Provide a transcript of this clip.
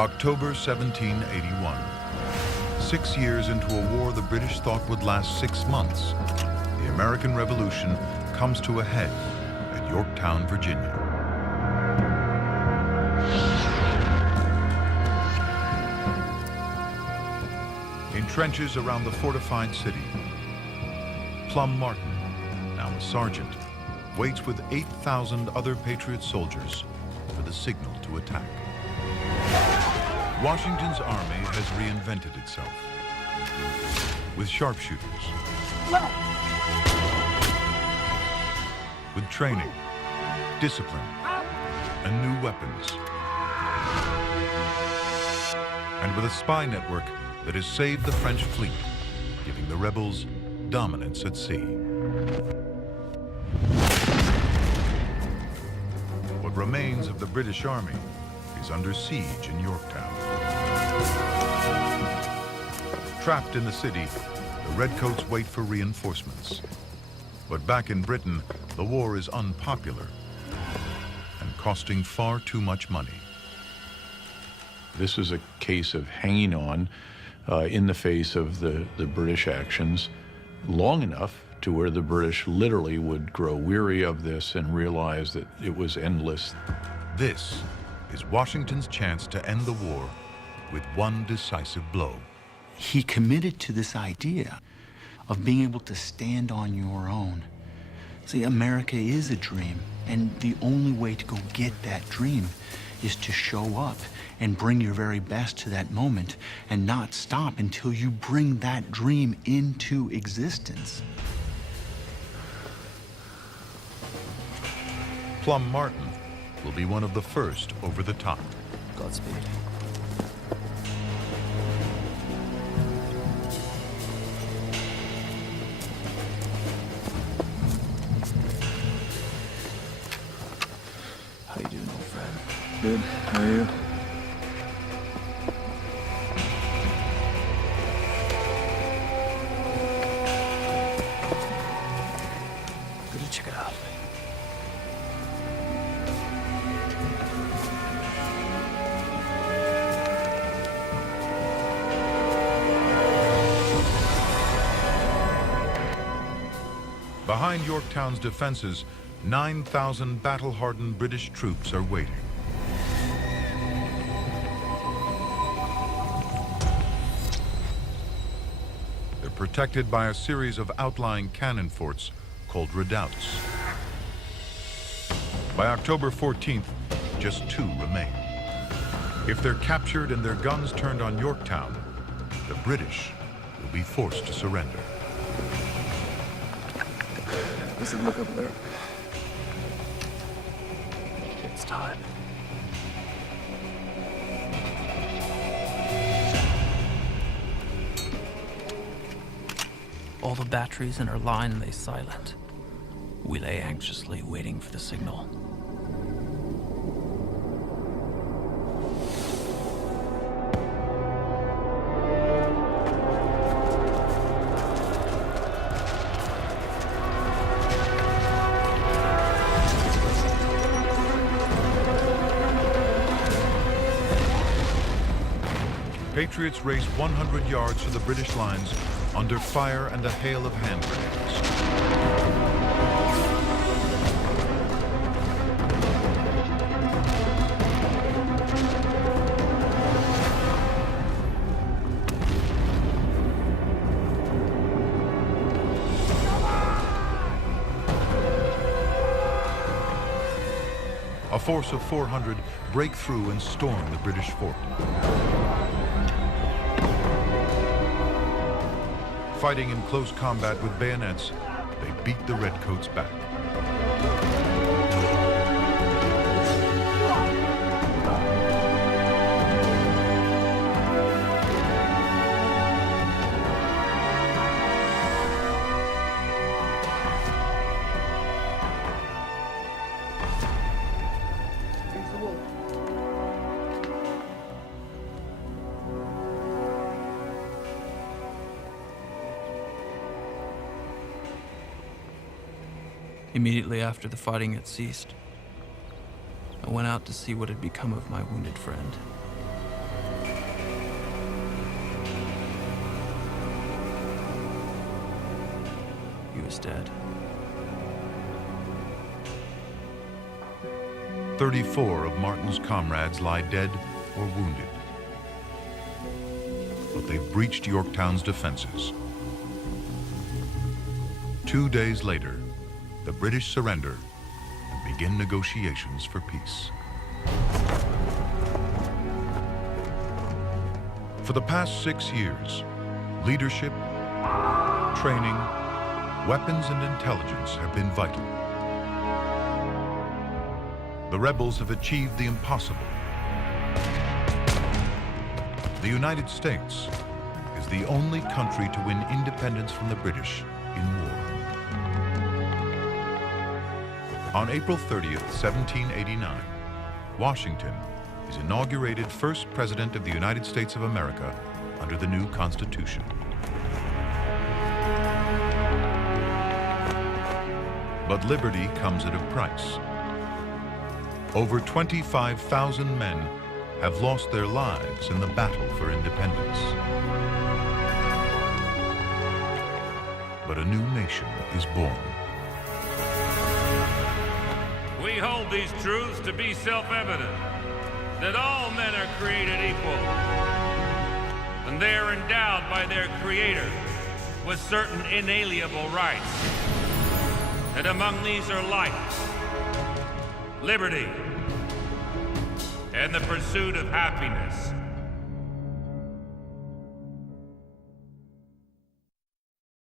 October 1781. 6 years into a war the British thought would last 6 months, the American Revolution comes to a head at Yorktown, Virginia. In trenches around the fortified city, Plum Martin, now a sergeant, waits with 8,000 other Patriot soldiers for the signal to attack. Washington's army has reinvented itself with sharpshooters, with training, discipline, and new weapons, and with a spy network that has saved the French fleet, giving the rebels dominance at sea. What remains of the British Army is under siege in Yorktown. Trapped in the city, the Redcoats wait for reinforcements. But back in Britain, the war is unpopular and costing far too much money. This is a case of hanging on in the face of the British actions long enough to where the British literally would grow weary of this and realize that it was endless. This is Washington's chance to end the war with one decisive blow. He committed to this idea of being able to stand on your own. See, America is a dream, and the only way to go get that dream is to show up and bring your very best to that moment and not stop until you bring that dream into existence. Plum Martin will be one of the first over the top. Godspeed. How you doing, old friend? Good. How are you? Good to check it out. Behind Yorktown's defenses, 9,000 battle-hardened British troops are waiting. They're protected by a series of outlying cannon forts called redoubts. By October 14th, just 2 remain. If they're captured and their guns turned on Yorktown, the British will be forced to surrender. Listen, look over there. It's time. All the batteries in our line lay silent. We lay anxiously waiting for the signal. Patriots race 100 yards to the British lines under fire and a hail of hand grenades. A force of 400 break through and storm the British fort. Fighting in close combat with bayonets, they beat the Redcoats back. Immediately after the fighting had ceased, I went out to see what had become of my wounded friend. he was dead. 34 of Martin's comrades lie dead or wounded. But they've breached Yorktown's defenses. 2 days later, the British surrender and begin negotiations for peace. For the past 6 years, leadership, training, weapons, and intelligence have been vital. The rebels have achieved the impossible. The United States is the only country to win independence from the British in war. On April 30th, 1789, Washington is inaugurated first President of the United States of America under the new Constitution. But liberty comes at a price. Over 25,000 men have lost their lives in the battle for independence. But a new nation is born. We hold these truths to be self-evident, that all men are created equal, and they are endowed by their Creator with certain inalienable rights. And among these are life, liberty, and the pursuit of happiness.